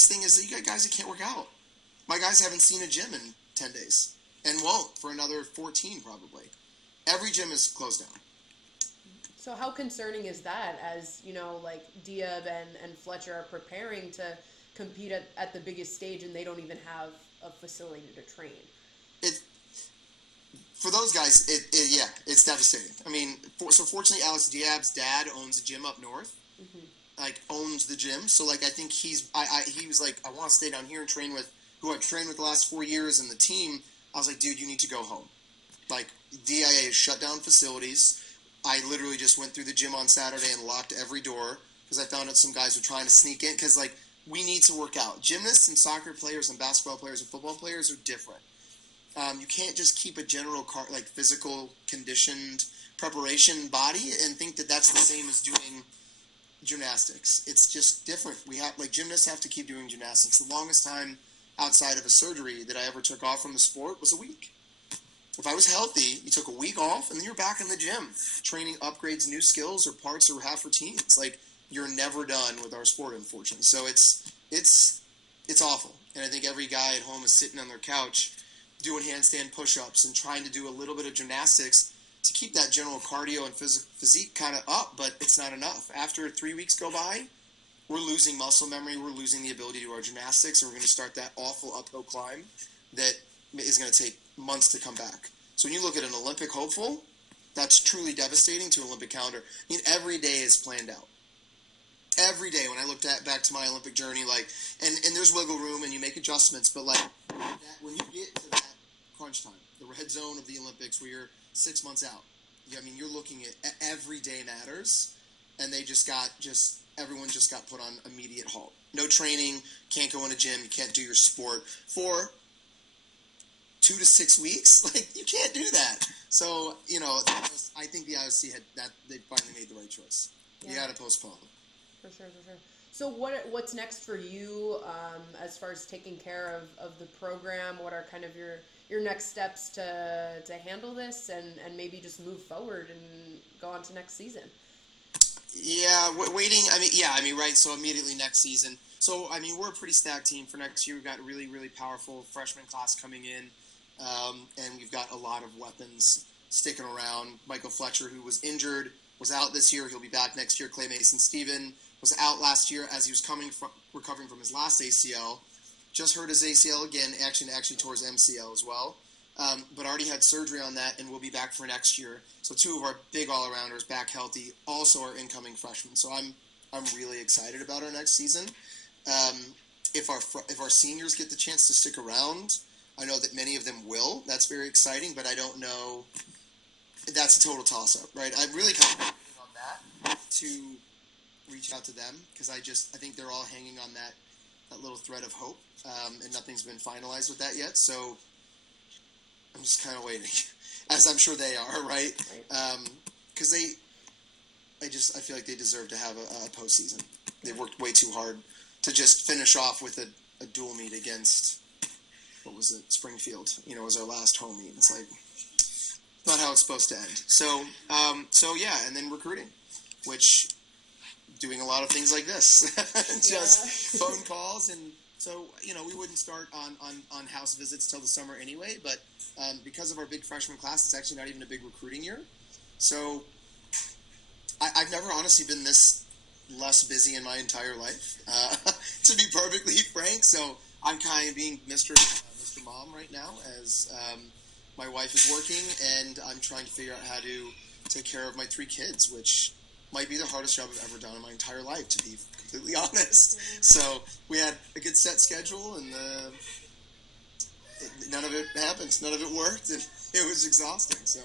biggest thing is that you got guys that can't work out. My guys haven't seen a gym in 10 days and won't for another 14 probably. Every gym is closed down. So how concerning is that as, like Diab and Fletcher are preparing to compete at the biggest stage and they don't even have a facility to train? For those guys, it's devastating. I mean, so fortunately, Alex Diab's dad owns a gym up north, owns the gym. So, I think he was like, I want to stay down here and train with who I've trained with the last 4 years and the team. I was like, dude, you need to go home. DIA has shut down facilities. I literally just went through the gym on Saturday and locked every door because I found out some guys were trying to sneak in because, we need to work out. Gymnasts and soccer players and basketball players and football players are different. You can't just keep a general physical conditioned preparation body and think that that's the same as doing gymnastics. It's just different. We have gymnasts have to keep doing gymnastics. The longest time outside of a surgery that I ever took off from the sport was a week. If I was healthy, you took a week off and then you're back in the gym training upgrades, new skills or parts or half routines. You're never done with our sport, unfortunately. So it's awful. And I think every guy at home is sitting on their couch doing handstand push-ups and trying to do a little bit of gymnastics to keep that general cardio and physique kind of up, but it's not enough. After 3 weeks go by, we're losing muscle memory, we're losing the ability to do our gymnastics, and we're going to start that awful uphill climb that is going to take months to come back. So when you look at an Olympic hopeful, that's truly devastating to an Olympic calendar. I mean, every day is planned out. Every day when I looked back to my Olympic journey, and there's wiggle room and you make adjustments, but when you get to that crunch time, the red zone of the Olympics where you're 6 months out, you're looking at every day matters, and everyone just got put on immediate halt. No training, can't go in a gym, you can't do your sport for 2 to 6 weeks. You can't do that. So, I think the IOC they finally made the right choice. Yeah. You got to postpone. For sure. So what's next for you as far as taking care of the program? What are kind of your next steps to handle this and maybe just move forward and go on to next season? Yeah, waiting. Right. So immediately next season. So, we're a pretty stacked team for next year. We've got a really, really powerful freshman class coming in, and we've got a lot of weapons sticking around. Michael Fletcher, who was injured, was out this year. He'll be back next year. Clay Mason-Steven was out last year as he was recovering from his last ACL. Just hurt his ACL again, actually tore his MCL as well. But already had surgery on that and will be back for next year. So 2 of our big all-arounders back healthy, also are incoming freshmen. So I'm really excited about our next season. If our seniors get the chance to stick around, I know that many of them will. That's very exciting, but I don't know. That's a total toss-up, right? I'm really kind of waiting on that to reach out to them because I think they're all hanging on that little thread of hope, and nothing's been finalized with that yet. So I'm just kind of waiting, as I'm sure they are, right? Because I feel like they deserve to have a postseason. They've worked way too hard to just finish off with a dual meet against, what was it, Springfield. Was our last home meet. It's not how it's supposed to end. So and then recruiting, which doing a lot of things like this, just phone calls, and so we wouldn't start on house visits till the summer anyway. But because of our big freshman class, it's actually not even a big recruiting year. So I've never honestly been this less busy in my entire life, to be perfectly frank. So I'm kind of being Mr. Mom right now as my wife is working, and I'm trying to figure out how to take care of my 3 kids, which might be the hardest job I've ever done in my entire life, to be completely honest. So we had a good set schedule, and none of it happened. None of it worked, and it was exhausting. So